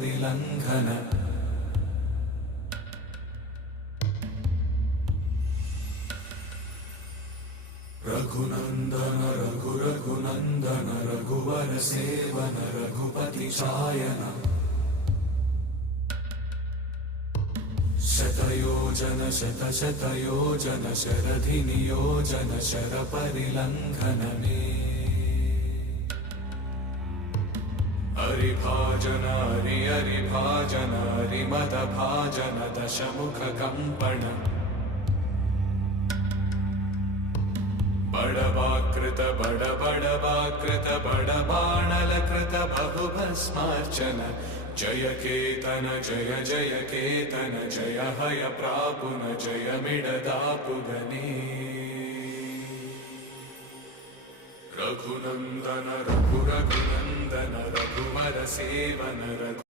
परिलङ्घन रघुनन्दन रघुनन्दन रघुवर सेवन Raghupati चायन शतयोजन शतशतयोजन शरधिनियोजन sir परिलङ्घन मे हरिभाजन हरिभाजन हरिमदभाजन दशमुख कंपन बड़वाकृत बड़बाणलकृत बहुभस्मार्चन जय केतन जय जय केतन जय हय प्रापुन जय मिडदापुगने रघुनन्दन रघुनन्दन रघुवर सेवन रघु